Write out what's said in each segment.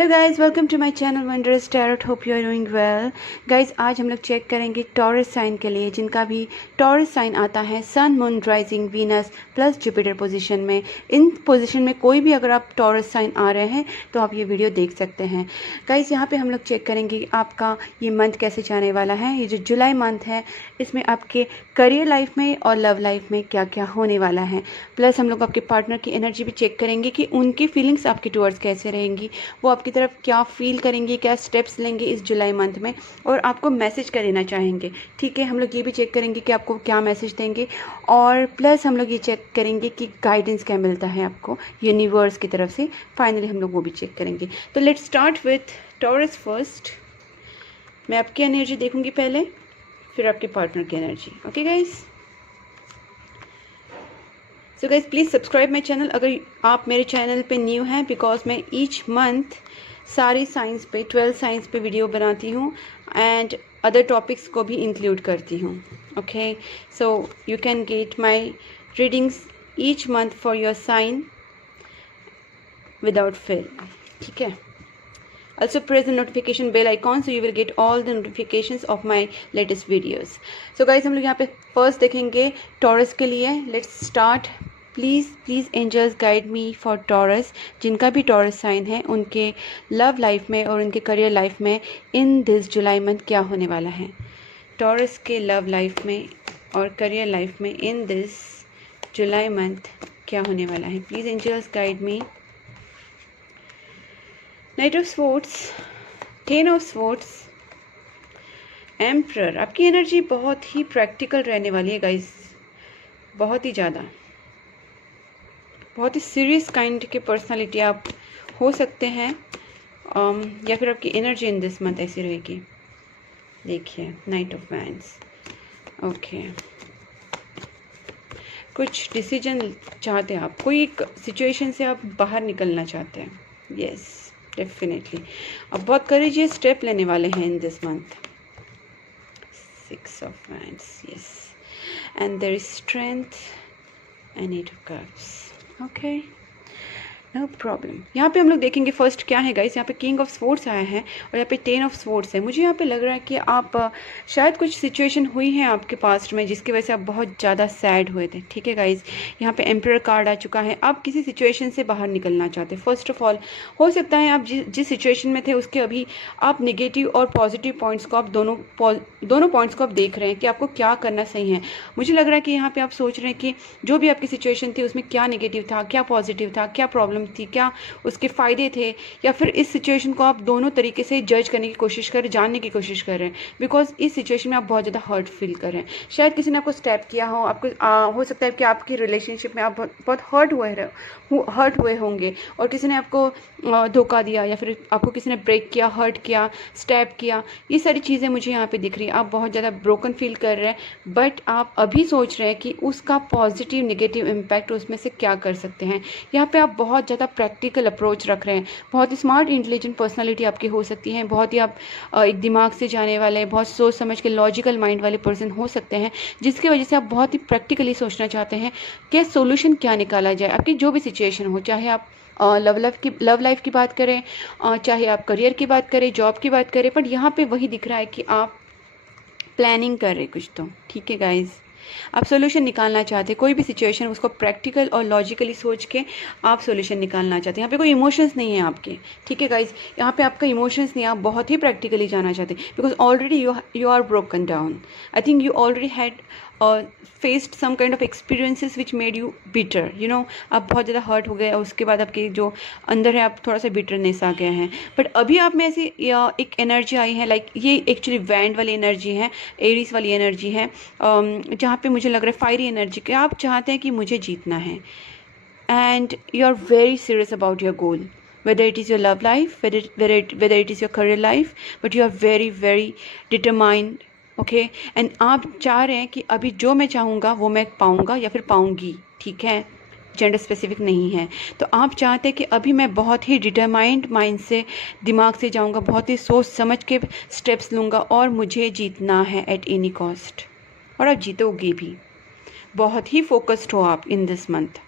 Hello guys, welcome to my channel wondrous tarot. Hope you are doing well. Guys, आज हम लोग check करेंगे taurus sign के लिए, जिनका भी टॉरस साइन आता है sun, moon, rising, Venus plus Jupiter position में। इन पोजीशन में कोई भी अगर आप टॉरस साइन आ रहे हैं तो आप ये वीडियो देख सकते हैं। गाइस, यहाँ पे हम लोग चेक करेंगे कि आपका ये मंथ कैसे जाने वाला है। ये जो जुलाई मंथ है, इसमें आपके करियर लाइफ में और लव लाइफ में क्या क्या होने वाला है। प्लस हम लोग आपके पार्टनर की एनर्जी भी चेक करेंगे कि उनकी फीलिंग्स आपके टुवर्ड्स कैसे रहेंगी, वो आपकी तरफ क्या फील करेंगे, क्या स्टेप्स लेंगे इस जुलाई मंथ में, और आपको मैसेज क्या देना चाहेंगे। ठीक है, हम लोग ये भी चेक करेंगे कि आपको क्या मैसेज देंगे, और प्लस हम लोग ये चेक करेंगे कि गाइडेंस क्या मिलता है आपको यूनिवर्स की तरफ से। फाइनली हम लोग वो भी चेक करेंगे। तो let's start with taurus first. मैं आपकी एनर्जी देखूंगी पहले, फिर आपके पार्टनर की energy. Okay guys, so guys please subscribe my channel अगर आप मेरे चैनल पे न्यू हैं, बिकॉज मैं ईच मंथ सारी साइंस पे 12 साइंस पे वीडियो बनाती हूँ एंड अदर टॉपिक्स को भी इंक्लूड करती हूँ। Okay, so you can get my readings each month for your sign without fail. ठीक है, also press the notification bell icon so you will get all the notifications of my latest videos. So guys, हम लोग यहाँ पे first देखेंगे Taurus के लिए। Let's start. Please angels guide me for Taurus. जिनका भी टॉरस साइन है, उनके लव लाइफ में और उनके करियर लाइफ में इन दिस जुलाई मंथ क्या होने वाला है। टॉरस के लव लाइफ में और करियर लाइफ में इन दिस जुलाई मंथ क्या होने वाला है। Please angels guide me. Knight of swords, 10 of swords, emperor. आपकी एनर्जी बहुत ही प्रैक्टिकल रहने वाली है गाइस, बहुत ही ज़्यादा, बहुत ही सीरियस काइंड के पर्सनालिटी आप हो सकते हैं, या फिर आपकी एनर्जी इन दिस मंथ ऐसी रहेगी। देखिए, नाइट ऑफ वैंड्स। ओके, कुछ डिसीजन चाहते हैं आप, कोई एक सिचुएशन से आप बाहर निकलना चाहते हैं। यस, डेफिनेटली अब बहुत करेजियस स्टेप लेने वाले हैं in this month. 6 of wands, yes, and there is strength and 8 of cups. Okay, no problem. यहाँ पे हम लोग देखेंगे फर्स्ट क्या है गाइस। यहाँ पे किंग ऑफ स्वॉर्ड्स आया है और यहाँ पे 10 ऑफ स्वॉर्ड्स है। मुझे यहाँ पे लग रहा है कि आप शायद कुछ सिचुएशन हुई है आपके पास्ट में जिसकी वजह से आप बहुत ज़्यादा सैड हुए थे। ठीक है गाइस, यहाँ पे एम्परर कार्ड आ चुका है। आप किसी सिचुएशन से बाहर निकलना चाहते हैं। फर्स्ट ऑफ ऑल हो सकता है आप जिस सिचुएशन में थे उसके अभी आप निगेटिव और पॉजिटिव पॉइंट्स को आप दोनों पॉइंट्स को आप देख रहे हैं कि आपको क्या करना सही है। मुझे लग रहा है कि यहाँ पे आप सोच रहे हैं कि जो भी आपकी सिचुएशन थी उसमें क्या निगेटिव था, क्या पॉजिटिव था, क्या प्रॉब्लम थी, क्या उसके फ़ायदे थे, या फिर इस सिचुएशन को आप दोनों तरीके से जज करने की कोशिश कर रहे हैं, जानने की कोशिश कर रहे हैं। बिकॉज इस सिचुएशन में आप बहुत ज़्यादा हर्ट फील कर रहे हैं। शायद किसी ने आपको स्टेप किया हो, आपको हो सकता है कि आपकी रिलेशनशिप में आप बहुत हर्ट हुए होंगे, और किसी ने आपको धोखा दिया, या फिर आपको किसी ने ब्रेक किया, हर्ट किया, स्टेप किया। ये सारी चीज़ें मुझे यहाँ पे दिख रही है। आप बहुत ज़्यादा ब्रोकन फील कर रहे हैं, बट आप अभी सोच रहे हैं कि उसका पॉजिटिव निगेटिव इम्पैक्ट उसमें से क्या कर सकते हैं। यहाँ पे आप बहुत ज़्यादा प्रैक्टिकल अप्रोच रख रहे हैं। बहुत ही स्मार्ट इंटेलिजेंट पर्सनालिटी आपकी हो सकती है। बहुत ही आप एक दिमाग से जाने वाले, बहुत सोच समझ के लॉजिकल माइंड वाले पर्सन हो सकते हैं, जिसकी वजह से आप बहुत ही प्रैक्टिकली सोचना चाहते हैं कि सोल्यूशन क्या निकाला जाए आपकी जो भी सिचुएशन हो। चाहे आप लव लाइफ की बात करें, चाहे आप करियर की बात करें, जॉब की बात करें, बट यहाँ पे वही दिख रहा है कि आप प्लानिंग कर रहे कुछ तो। ठीक है गाइज, आप सोल्यूशन निकालना चाहते हैं कोई भी सिचुएशन, उसको प्रैक्टिकल और लॉजिकली सोच के आप सोल्यूशन निकालना चाहते हैं। यहाँ पे कोई इमोशंस नहीं है आपके। ठीक है गाइज, यहाँ पे आपका इमोशंस नहीं है, आप बहुत ही प्रैक्टिकली जाना चाहते हैं। Because already you are broken down. I think you already had faced some kind of experiences which made you bitter. You know, आप बहुत ज़्यादा हर्ट हो गए और उसके बाद आपके जो अंदर है आप थोड़ा सा बिटरनेस आ गया है। बट अभी आप में ऐसी एक एनर्जी आई है, लाइक ये एक्चुअली वैंड वाली एनर्जी है, एरीज वाली एनर्जी है, जहाँ पे मुझे लग रहा है फायरी एनर्जी के आप चाहते हैं कि मुझे जीतना है, and you are very serious about your goal, whether it is your love life, whether it is your career life, but you are very determined. Okay, and आप चाह रहे हैं कि अभी जो मैं चाहूँगा वो मैं पाऊँगा या फिर पाऊँगी। ठीक है, जेंडर स्पेसिफिक नहीं है। तो आप चाहते हैं कि अभी मैं बहुत ही डिटरमाइंड माइंड से, दिमाग से जाऊँगा, बहुत ही सोच समझ के स्टेप्स लूँगा और मुझे जीतना है एट एनी कॉस्ट, और आप जीतोगे भी। बहुत ही फोकस्ड हो आप इन दिस मंथ।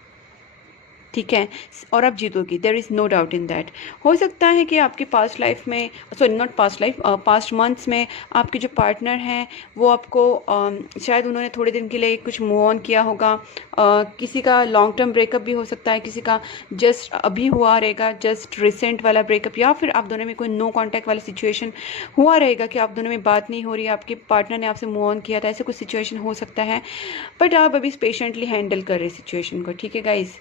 ठीक है, और आप जीतोगी, there is no doubt in that. हो सकता है कि आपकी पास्ट लाइफ में, sorry not past life, past months में आपके जो पार्टनर हैं वो आपको शायद उन्होंने थोड़े दिन के लिए कुछ मूव ऑन किया होगा। किसी का लॉन्ग टर्म ब्रेकअप भी हो सकता है, किसी का जस्ट अभी हुआ रहेगा, जस्ट रिसेंट वाला ब्रेकअप, या फिर आप दोनों में कोई नो कॉन्टैक्ट वाला सिचुएशन हुआ रहेगा कि आप दोनों में बात नहीं हो रही है, आपके पार्टनर ने आपसे मूव ऑन किया था, ऐसे कुछ सिचुएशन हो सकता है। बट आप अभी पेशेंटली हैंडल कर रहे सिचुएशन को, ठीक है गाइज,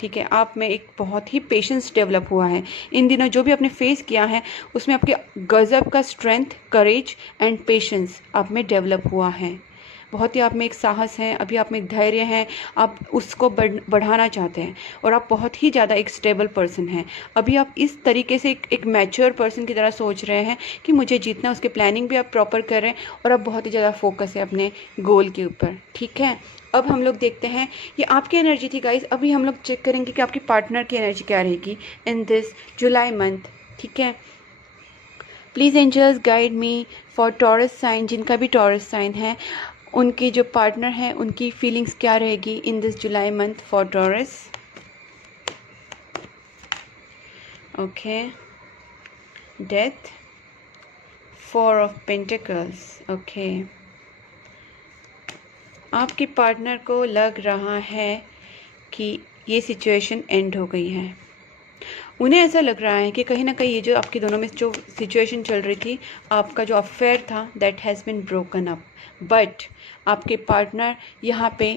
ठीक है। आप में एक बहुत ही पेशेंस डेवलप हुआ है इन दिनों, जो भी आपने फेस किया है उसमें आपके गजब का स्ट्रेंथ, करेज एंड पेशेंस आप में डेवलप हुआ है। बहुत ही आप में एक साहस है, अभी आप में एक धैर्य है, आप उसको बढ़ाना चाहते हैं, और आप बहुत ही ज़्यादा एक स्टेबल पर्सन हैं। अभी आप इस तरीके से एक मैच्योर पर्सन की तरह सोच रहे हैं कि मुझे जीतना, उसके प्लानिंग भी आप प्रॉपर कर रहे हैं, और आप बहुत ही ज़्यादा फोकस है अपने गोल के ऊपर, ठीक है। अब हम लोग देखते हैं, ये आपकी एनर्जी थी गाइस। अभी हम लोग चेक करेंगे कि आपकी पार्टनर की एनर्जी क्या रहेगी इन दिस जुलाई मंथ, ठीक है। Please angels guide me for Taurus sign, जिनका भी टॉरस साइन है उनकी जो पार्टनर है उनकी फीलिंग्स क्या रहेगी in this July month for Taurus. Okay, death, 4 of pentacles. Okay, आपके पार्टनर को लग रहा है कि ये सिचुएशन एंड हो गई है। उन्हें ऐसा लग रहा है कि कहीं ना कहीं ये जो आपके दोनों में जो सिचुएशन चल रही थी, आपका जो अफेयर था, that has been broken up. But आपके पार्टनर यहाँ पे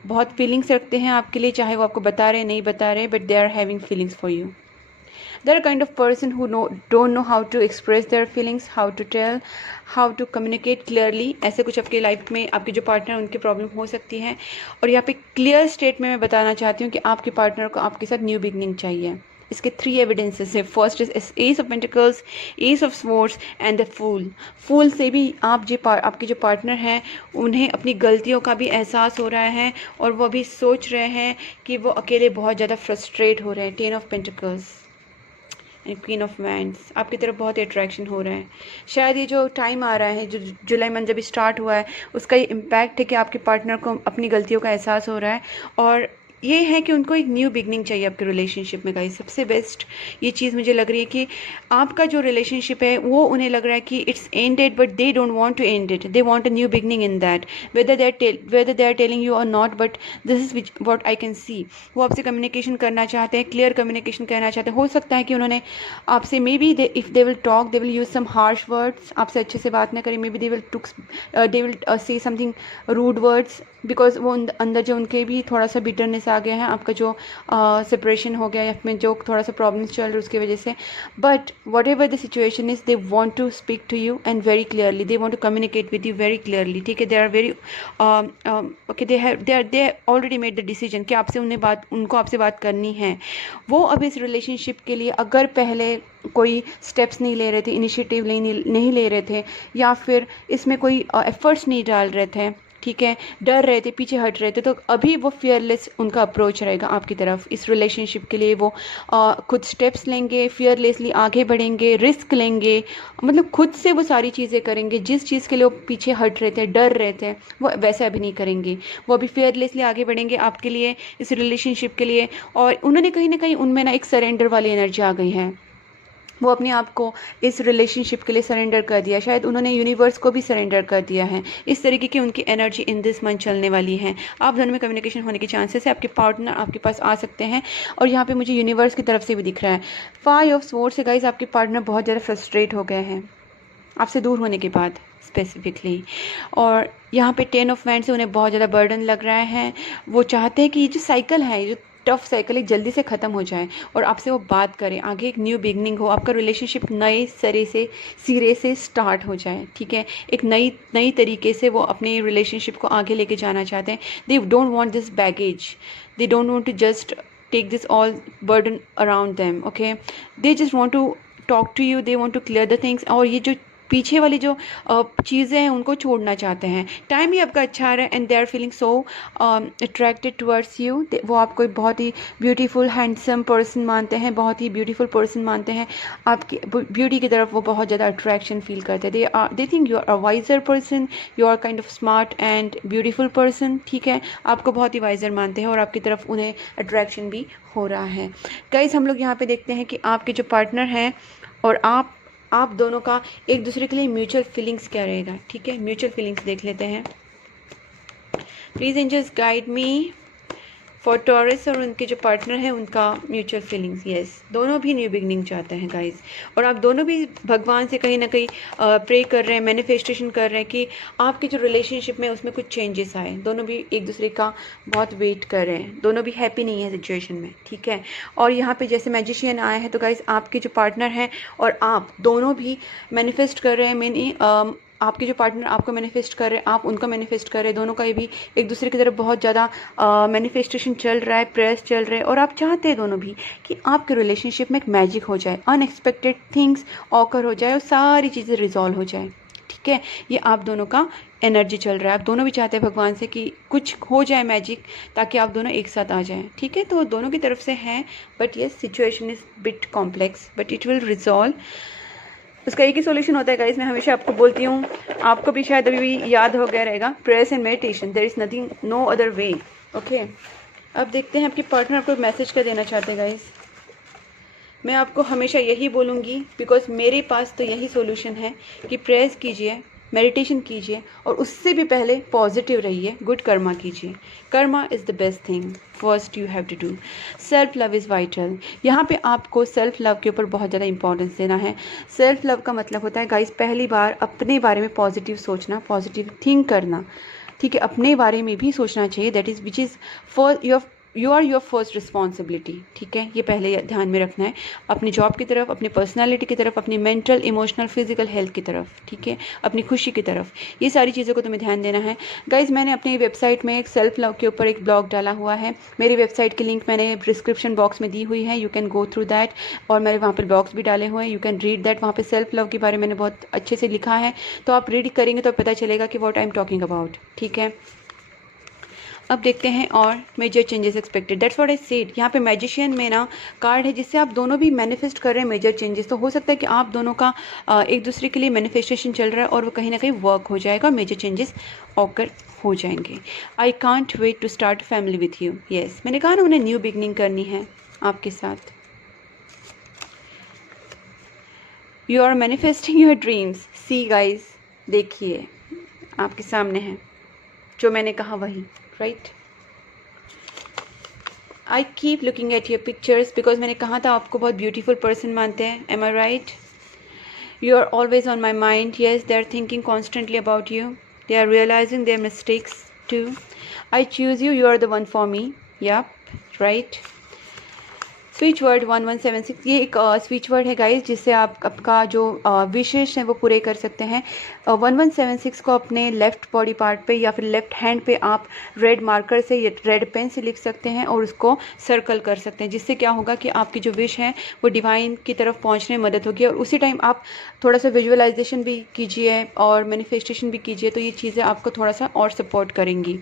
बहुत फीलिंग्स रखते हैं आपके लिए, चाहे वो आपको बता रहे नहीं बता रहे, but they are having feelings for you. They are kind of person who don't know how to express their feelings, how to tell, how to communicate clearly। ऐसे कुछ आपके लाइफ में आपके जो पार्टनर उनकी प्रॉब्लम हो सकती है। और यहाँ पे क्लियर स्टेट में मैं बताना चाहती हूँ कि आपके पार्टनर को आपके साथ न्यू बिगनिंग चाहिए। इसके 3 एविडेंसेस है। First is ace of pentacles, ace of swords and the fool. Fool से भी आपके जो पार्टनर हैं उन्हें अपनी गलतियों का भी एहसास हो रहा है, और वो भी सोच रहे हैं कि वो अकेले बहुत ज़्यादा फ्रस्ट्रेट हो रहे हैं। 10 of pentacles and queen of wands, आपकी तरफ बहुत ही अट्रैक्शन हो रहा है। शायद ये जो टाइम आ रहा है, जो जुलाई मंथ जब स्टार्ट हुआ है, उसका ये इम्पैक्ट है कि आपके पार्टनर को अपनी गलतियों का एहसास हो रहा है, और ये है कि उनको एक न्यू बिगनिंग चाहिए आपके रिलेशनशिप में। गाइस, सबसे बेस्ट ये चीज़ मुझे लग रही है कि आपका जो रिलेशनशिप है वो उन्हें लग रहा है कि it's ended, but they don't want to end it, they want a new beginning in that, whether they are telling you or not, but this is which what I can see. वो आपसे communication करना चाहते हैं, clear communication करना चाहते हैं। हो सकता है कि उन्होंने आपसे maybe if they will talk, they will use some harsh words, आपसे अच्छे से बात ना करें, maybe they will say something rude words, because वो अंदर जो उनके भी थोड़ा सा बिटरनेस आ गया है, आपका जो सेपरेशन हो गया या में जो थोड़ा सा प्रॉब्लम्स चल रहे हैं उसकी वजह से। But whatever the situation is, they want to speak to you and very clearly, they want to communicate with you very clearly, ठीक है। They are very okay, they already made the decision कि उनको आपसे बात करनी है। वो अब इस रिलेशनशिप के लिए अगर पहले कोई स्टेप्स नहीं ले रहे थे, इनिशिएटिव नहीं ले रहे थे, या फिर इसमें कोई एफर्ट्स नहीं डाल रहे थे, ठीक है, डर रहे थे, पीछे हट रहे थे, तो अभी वो फियरलेस उनका अप्रोच रहेगा आपकी तरफ। इस रिलेशनशिप के लिए वो खुद स्टेप्स लेंगे, फियरलेसली आगे बढ़ेंगे, रिस्क लेंगे, मतलब खुद से वो सारी चीज़ें करेंगे। जिस चीज़ के लिए वो पीछे हट रहे थे, डर रहे थे, वो वैसे अभी नहीं करेंगे। वो अभी फियरलेसली आगे बढ़ेंगे आपके लिए, इस रिलेशनशिप के लिए। और उन्होंने कहीं ना कहीं उनमें ना एक सरेंडर वाली एनर्जी आ गई है। वो अपने आप को इस रिलेशनशिप के लिए सरेंडर कर दिया, शायद उन्होंने यूनिवर्स को भी सरेंडर कर दिया है। इस तरीके की उनकी एनर्जी इन दिस मंथ चलने वाली है। आप दोनों में कम्युनिकेशन होने के चांसेस है, आपके पार्टनर आपके पास आ सकते हैं। और यहाँ पे मुझे यूनिवर्स की तरफ से भी दिख रहा है 5 ऑफ स्वॉर्ड्स से। गाइस, आपके पार्टनर बहुत ज़्यादा फ्रस्ट्रेट हो गए हैं आपसे दूर होने के बाद स्पेसिफिकली। और यहाँ पे 10 ऑफ वैंड्स से उन्हें बहुत ज़्यादा बर्डन लग रहा है। वो चाहते हैं कि ये जो साइकिल है, ये जो टफ साइकिल है, जल्दी से ख़त्म हो जाए और आपसे वो बात करें, आगे एक न्यू बिगनिंग हो, आपका रिलेशनशिप नए सिरे से स्टार्ट हो जाए, ठीक है। एक नई तरीके से वो अपने रिलेशनशिप को आगे लेके जाना चाहते हैं। They don't want this baggage, they don't want to just take this all burden around them, okay, they just want to talk to you, they want to clear the things। और ये जो पीछे वाली जो चीज़ें हैं उनको छोड़ना चाहते हैं। टाइम भी आपका अच्छा आ रहा है and they are feeling so attracted towards you. वो आपको एक बहुत ही ब्यूटीफुल हैंडसम पर्सन मानते हैं, बहुत ही ब्यूटीफुल पर्सन मानते हैं। आपकी ब्यूटी की तरफ वो बहुत ज़्यादा अट्रैक्शन फील करते हैं। They think you are a wiser person, you are kind of smart and beautiful person. ठीक है, आपको बहुत ही वाइजर मानते हैं और आपकी तरफ उन्हें अट्रैक्शन भी हो रहा है। गाइस हम लोग यहाँ पे देखते हैं कि आपके जो पार्टनर हैं और आप दोनों का एक दूसरे के लिए म्यूचुअल फीलिंग्स क्या रहेगा। ठीक है, म्यूचुअल फीलिंग्स देख लेते हैं। Please angels guide me for Taurus और उनके जो पार्टनर हैं उनका म्यूचुअल फीलिंग्स। यस, दोनों भी न्यू बिगनिंग चाहते हैं गाइस, और आप दोनों भी भगवान से कहीं ना कहीं प्रे कर रहे हैं, मैनिफेस्टेशन कर रहे हैं कि आपके जो रिलेशनशिप में उसमें कुछ चेंजेस आए। दोनों भी एक दूसरे का बहुत वेट कर रहे हैं, दोनों भी हैप्पी नहीं है सिचुएशन में। ठीक है, और यहाँ पे जैसे मैजिशियन आया है तो गाइस आपके जो पार्टनर हैं और आप दोनों भी मैनिफेस्ट कर रहे हैं। मैंने आपके जो पार्टनर आपको मैनिफेस्ट कर रहे हैं, आप उनका मैनिफेस्ट कर रहे हैं। दोनों का ये भी एक दूसरे की तरफ बहुत ज़्यादा मैनिफेस्टेशन चल रहा है, प्रेस चल रहे हैं, और आप चाहते हैं दोनों भी कि आपके रिलेशनशिप में एक मैजिक हो जाए, अनएक्सपेक्टेड थिंग्स ऑकर हो जाए और सारी चीज़ें रिजॉल्व हो जाए। ठीक है, ये आप दोनों का एनर्जी चल रहा है। आप दोनों भी चाहते हैं भगवान से कि कुछ हो जाए मैजिक, ताकि आप दोनों एक साथ आ जाएं। ठीक है, तो दोनों की तरफ से हैं, बट ये situation is bit complex, but it will resolve. उसका एक ही सोल्यूशन होता है गाइस, मैं हमेशा आपको बोलती हूँ, आपको भी शायद अभी भी याद हो गया रहेगा, prayers and meditation, there is nothing, no other way. Okay, अब देखते हैं आपके पार्टनर आपको मैसेज क्या देना चाहते हैं गाइस। मैं आपको हमेशा यही बोलूँगी, बिकॉज मेरे पास तो यही सोल्यूशन है कि प्रेयर्स कीजिए, मेडिटेशन कीजिए, और उससे भी पहले पॉजिटिव रहिए, गुड कर्मा कीजिए। Karma is the best thing first you have to do. Self love is vital. यहाँ पे आपको सेल्फ लव के ऊपर बहुत ज़्यादा इंपॉर्टेंस देना है। सेल्फ लव का मतलब होता है गाइस, पहली बार अपने बारे में पॉजिटिव सोचना, पॉजिटिव थिंक करना। ठीक है, अपने बारे में भी सोचना चाहिए, that is which is for you are your first responsibility. ठीक है, ये पहले ध्यान में रखना है, अपनी जॉब की तरफ, अपनी पर्सनालिटी की तरफ, अपनी मेंटल, इमोशनल, फिजिकल हेल्थ की तरफ। ठीक है, अपनी खुशी की तरफ, ये सारी चीज़ों को तुम्हें ध्यान देना है। गाइज मैंने अपनी वेबसाइट में एक सेल्फ लव के ऊपर एक ब्लॉग डाला हुआ है। मेरी वेबसाइट की लिंक मैंने डिस्क्रिप्शन बॉक्स में दी हुई है, you can go through that, और मैंने वहाँ पर ब्लॉग्स भी डाले हुए हैं, यू कैन रीड दैट। वहाँ पर सेल्फ लव के बारे में मैंने बहुत अच्छे से लिखा है, तो आप रीड करेंगे तो पता चलेगा कि what I am talking about. ठीक है, अब देखते हैं और major changes expected, that's what I said. यहाँ पे मैजिशियन में ना कार्ड है जिससे आप दोनों भी मैनिफेस्ट कर रहे हैं मेजर चेंजेस। तो हो सकता है कि आप दोनों का एक दूसरे के लिए मैनिफेस्टेशन चल रहा है और वो कहीं ना कहीं वर्क हो जाएगा, मेजर चेंजेस ऑकर हो जाएंगे। I can't wait to start family with you. Yes, मैंने कहा ना उन्हें न्यू बिगनिंग करनी है आपके साथ। You are manifesting your dreams. See guys, देखिए आपके सामने है जो मैंने कहा वही, right. I keep looking at your pictures, because मैंने कहा था आपको बहुत ब्यूटीफुल पर्सन मानते हैं। Am I right? You are always on my mind. Yes, they are thinking constantly about you, they are realizing their mistakes too. I choose you, you are the one for me. Yep, right. Switch word 1176, ये एक switch word है guys, जिससे आप आपका जो विशेष हैं वो पूरे कर सकते हैं। 1176 को अपने लेफ़्ट बॉडी पार्ट पे या फिर लेफ़्ट हैंड पे आप रेड मार्कर से या रेड पेन से लिख सकते हैं और उसको सर्कल कर सकते हैं, जिससे क्या होगा कि आपकी जो विश है वो डिवाइन की तरफ पहुंचने में मदद होगी। और उसी टाइम आप थोड़ा सा विजुअलाइजेशन भी कीजिए और मैनिफेस्टेशन भी कीजिए, तो ये चीज़ें आपको थोड़ा सा और सपोर्ट करेंगी।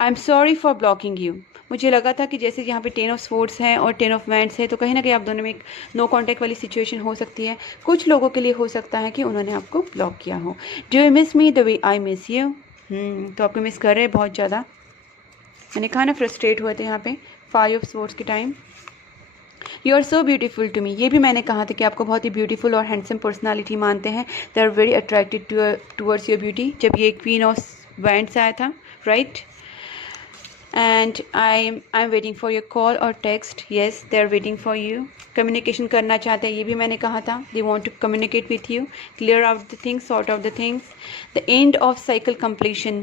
I am sorry for blocking you. मुझे लगा था कि जैसे यहाँ पे 10 ऑफ स्वॉर्ड्स हैं और 10 ऑफ वैंड्स है, तो कहीं ना कहीं आप दोनों में एक नो कॉन्टैक्ट वाली सिचुएशन हो सकती है। कुछ लोगों के लिए हो सकता है कि उन्होंने आपको ब्लॉक किया हो। Do you miss me the way I miss you? तो आपको मिस कर रहे हैं बहुत ज़्यादा। मैंने कहा ना फ्रस्ट्रेट हुए थे यहाँ पे 5 ऑफ स्वॉर्ड्स के time. You are so beautiful to me, ये भी मैंने कहा था कि आपको बहुत ही ब्यूटीफुल और हैंडसम पर्सनालिटी मानते हैं। They are very attracted towards your beauty. जब ये क्वीन ऑफ वैंड्स आया था, right. And I'm waiting for your call or text. Yes, they're waiting for you. Communication करना चाहते हैं, ये भी मैंने कहा था। They want to communicate with you, clear out the things, sort out the things. The end of cycle completion.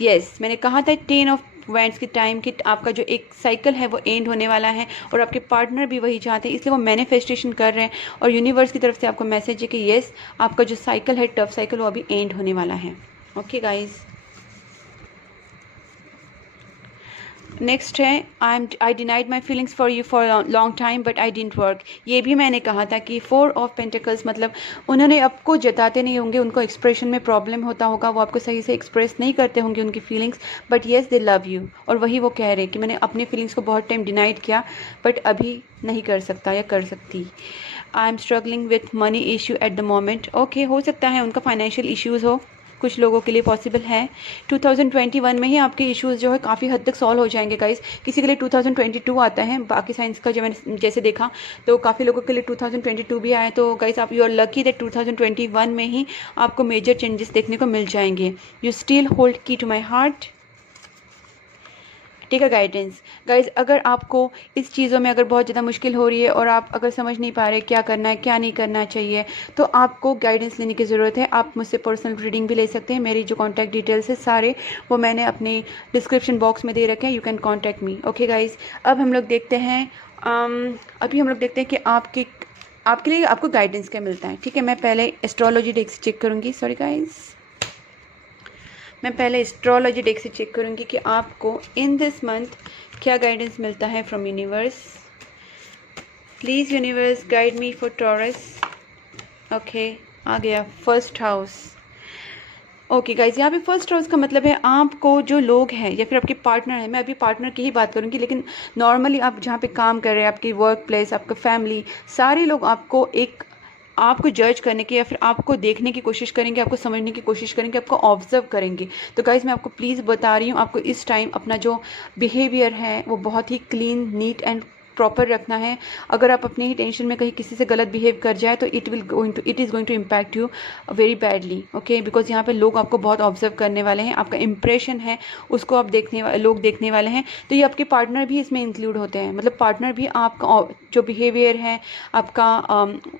Yes, मैंने कहा था 10 of Wands के टाइम कि आपका जो एक साइकिल है वो एंड होने वाला है, और आपके पार्टनर भी वही चाहते हैं, इसलिए वो मैनिफेस्टेशन कर रहे हैं। और यूनिवर्स की तरफ से आपको मैसेज है कि येस, आपका जो साइकिल है, टफ साइकिल, वो अभी एंड होने वाला है। ओके गाइज, नेक्स्ट है I denied my feelings for you for long time but I didn't work. ये भी मैंने कहा था कि 4 ऑफ पेंटिकल्स मतलब उन्होंने आपको जताते नहीं होंगे, उनको एक्सप्रेशन में प्रॉब्लम होता होगा, वो आपको सही से एक्सप्रेस नहीं करते होंगे उनकी feelings, but yes they love you. और वही वो कह रहे कि मैंने अपनी फीलिंग्स को बहुत टाइम डिनाइड किया बट अभी नहीं कर सकता या कर सकती। I am struggling with money issue at the moment. Okay, हो सकता है उनका फाइनेंशियल इश्यूज़ हो, कुछ लोगों के लिए पॉसिबल है। 2021 में ही आपके इश्यूज़ जो है काफ़ी हद तक सॉल्व हो जाएंगे गाइस। किसी के लिए 2022 आता है, बाकी साइंस का जब मैंने जैसे देखा तो काफ़ी लोगों के लिए 2022 भी आया। तो गाइस आप यू आर लकी दैट 2021 में ही आपको मेजर चेंजेस देखने को मिल जाएंगे। You still hold key to my heart, take a guidance. Guys अगर आपको इस चीज़ों में अगर बहुत ज़्यादा मुश्किल हो रही है और आप अगर समझ नहीं पा रहे क्या करना है क्या नहीं करना चाहिए, तो आपको गाइडेंस लेने की ज़रूरत है। आप मुझसे पर्सनल रीडिंग भी ले सकते हैं। मेरी जो कॉन्टैक्ट डिटेल्स है सारे वो मैंने अपने डिस्क्रिप्शन बॉक्स में दे रखे हैं, you can contact me. Okay guys, अब हम लोग देखते हैं अभी हम लोग देखते हैं कि आपके लिए आपको गाइडेंस क्या मिलता है। ठीक है, मैं पहले एस्ट्रोलॉजी डेक से चेक करूँगी। सॉरी गाइज, मैं पहले एस्ट्रोलॉजी डेक से चेक करूँगी कि आपको इन दिस मंथ क्या गाइडेंस मिलता है from universe. Please universe guide me for Taurus. Okay, आ गया फर्स्ट हाउस। ओके गाइज, यहाँ पे फर्स्ट हाउस का मतलब है आपको जो लोग हैं या फिर आपके पार्टनर हैं, मैं अभी पार्टनर की ही बात करूँगी, लेकिन नॉर्मली आप जहाँ पे काम कर रहे हैं, आपकी वर्क प्लेस, आपका फैमिली, सारे लोग आपको जज करने की या फिर आपको देखने की कोशिश करेंगे, आपको समझने की कोशिश करेंगे, आपको ऑब्जर्व करेंगे। तो गाइज़ मैं आपको प्लीज़ बता रही हूँ, आपको इस टाइम अपना जो बिहेवियर है वो बहुत ही क्लीन, नीट एंड प्रॉपर रखना है। अगर आप अपने ही टेंशन में कहीं किसी से गलत बिहेव कर जाए तो it is going to impact you very badly. Okay, because यहाँ पे लोग आपको बहुत ऑब्जर्व करने वाले हैं, आपका इंप्रेशन है उसको आप लोग देखने वाले हैं। तो ये आपके पार्टनर भी इसमें इंक्लूड होते हैं, मतलब पार्टनर भी आपका जो बिहेवियर है आपका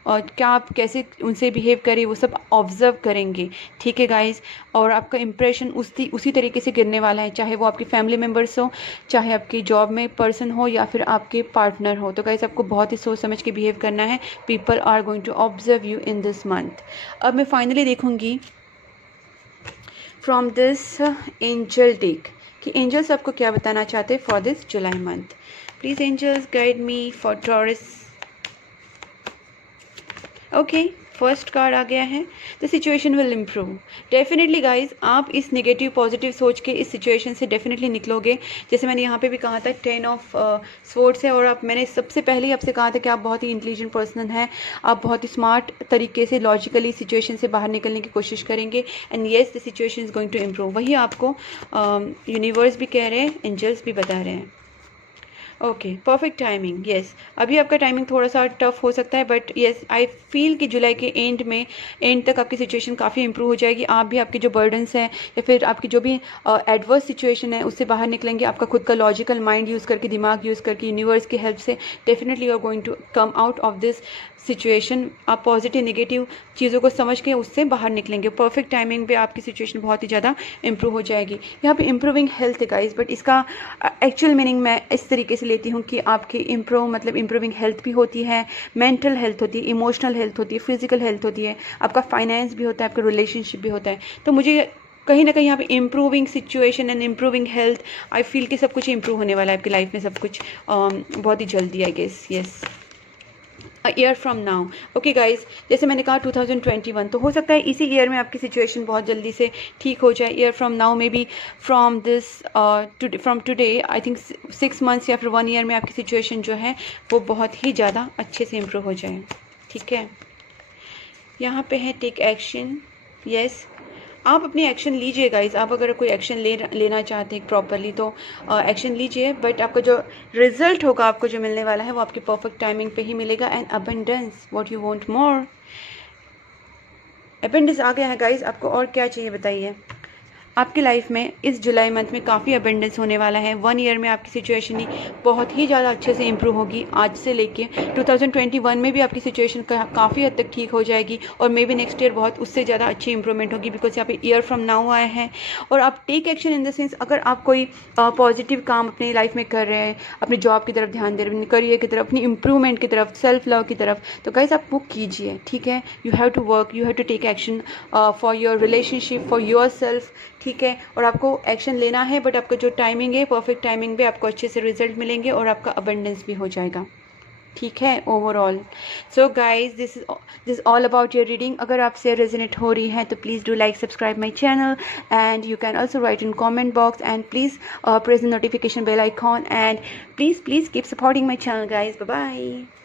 क्या आप कैसे उनसे बिहेव करें वो सब ऑब्जर्व करेंगे। ठीक है गाइज, और आपका इंप्रेशन उसी तरीके से गिरने वाला है, चाहे वो आपकी फैमिली मेम्बर्स हो, चाहे आपकी जॉब में पर्सन हो या फिर आपके पार्टनर हो। तो गाइज आपको बहुत ही सोच समझ के बिहेव करना है। People are going to observe you in this month. अब मैं फाइनली देखूंगी फ्रॉम दिस एंजल डेक कि एंजल्स आपको क्या बताना चाहते हैं for this July month. Please angels guide me for Taurus. Okay, first card आ गया है, the situation will improve. Definitely guys आप इस नेगेटिव पॉजिटिव सोच के इस सिचुएशन से डेफिनेटली निकलोगे। जैसे मैंने यहाँ पे भी कहा था 10 ऑफ स्वॉर्ड्स है, और मैंने सबसे पहले ही आपसे कहा था कि आप बहुत ही इंटेलिजेंट पर्सन हैं, आप बहुत ही स्मार्ट तरीके से लॉजिकली सिचुएशन से बाहर निकलने की कोशिश करेंगे and yes the situation is going to improve. वही आपको यूनिवर्स भी कह रहे हैं, एंजल्स भी बता रहे हैं। Okay, perfect timing. यस, अभी आपका टाइमिंग थोड़ा सा टफ हो सकता है बट यस आई फील कि जुलाई के एंड तक आपकी सिचुएशन काफ़ी इंप्रूव हो जाएगी। आप भी आपके जो बर्डन्स हैं या फिर आपकी जो भी एडवर्स सिचुएशन है उससे बाहर निकलेंगे। आपका खुद का लॉजिकल माइंड यूज़ करके, दिमाग यूज़ करके, यूनिवर्स की हेल्प से definitely you are going to come out of this situation. आप पॉजिटिव नेगेटिव चीज़ों को समझ के उससे बाहर निकलेंगे। परफेक्ट टाइमिंग पे आपकी सिचुएशन बहुत ही ज़्यादा इंप्रूव हो जाएगी। यहाँ पे इंप्रूविंग हेल्थ है गाइस, बट इसका एक्चुअल मीनिंग मैं इस तरीके से लेती हूँ कि आपकी इंप्रूविंग हेल्थ भी होती है, मेंटल हेल्थ होती है, इमोशनल हेल्थ होती है, फिजिकल हेल्थ होती है, आपका फाइनेंस भी होता है, आपका रिलेशनशिप भी होता है। तो मुझे कहीं ना कहीं यहाँ पे improving situation and improving health, I feel कि सब कुछ इम्प्रूव होने वाला है आपकी लाइफ में, सब कुछ बहुत ही जल्दी I guess. Yes, year from now. Okay guys, जैसे मैंने कहा 2021, तो हो सकता है इसी ईयर में आपकी सिचुएशन बहुत जल्दी से ठीक हो जाए। ईयर फ्रॉम नाउ में भी from today I think 6 months या फिर 1 ईयर में आपकी सिचुएशन जो है वो बहुत ही ज़्यादा अच्छे से इम्प्रूव हो जाए। ठीक है, यहाँ पे है टेक एक्शन। यस, आप अपनी एक्शन लीजिए गाइज। आप अगर कोई एक्शन लेना चाहते हैं प्रॉपरली तो एक्शन लीजिए, बट आपका जो रिजल्ट होगा, आपको जो मिलने वाला है वो आपकी परफेक्ट टाइमिंग पे ही मिलेगा। And abundance, what you want more. Abundance आ गया है गाइज, आपको और क्या चाहिए बताइए। आपकी लाइफ में इस जुलाई मंथ में काफ़ी अबेंडेंस होने वाला है। 1 ईयर में आपकी सिचुएशन ही बहुत ही ज़्यादा अच्छे से इंप्रूव होगी। आज से लेके 2021 में भी आपकी सिचुएशन काफ़ी हद तक ठीक हो जाएगी और मे बी नेक्स्ट ईयर बहुत उससे ज़्यादा अच्छी इंप्रूवमेंट होगी, बिकॉज यहाँ पे ईयर फ्रॉम नाउ आया है। और आप take action in the sense, अगर आप कोई पॉजिटिव काम अपनी लाइफ में कर रहे हैं, अपनी जॉब की तरफ ध्यान दे रहे हैं, करियर की तरफ, अपनी इंप्रूवमेंट की तरफ, सेल्फ लव की तरफ, तो गाइज आप वो कीजिए। ठीक है, you have to work, you have to take action for your relationship, for your self. ठीक है, और आपको एक्शन लेना है, बट आपका जो टाइमिंग है परफेक्ट टाइमिंग पे आपको अच्छे से रिजल्ट मिलेंगे और आपका अबंडेंस भी हो जाएगा, ठीक है overall. So guys this all about your reading. अगर आपसे रेजोनेट हो रही है तो please do like subscribe my channel and you can also write in comment box and please press the notification bell icon and please keep supporting my channel guys. Bye bye.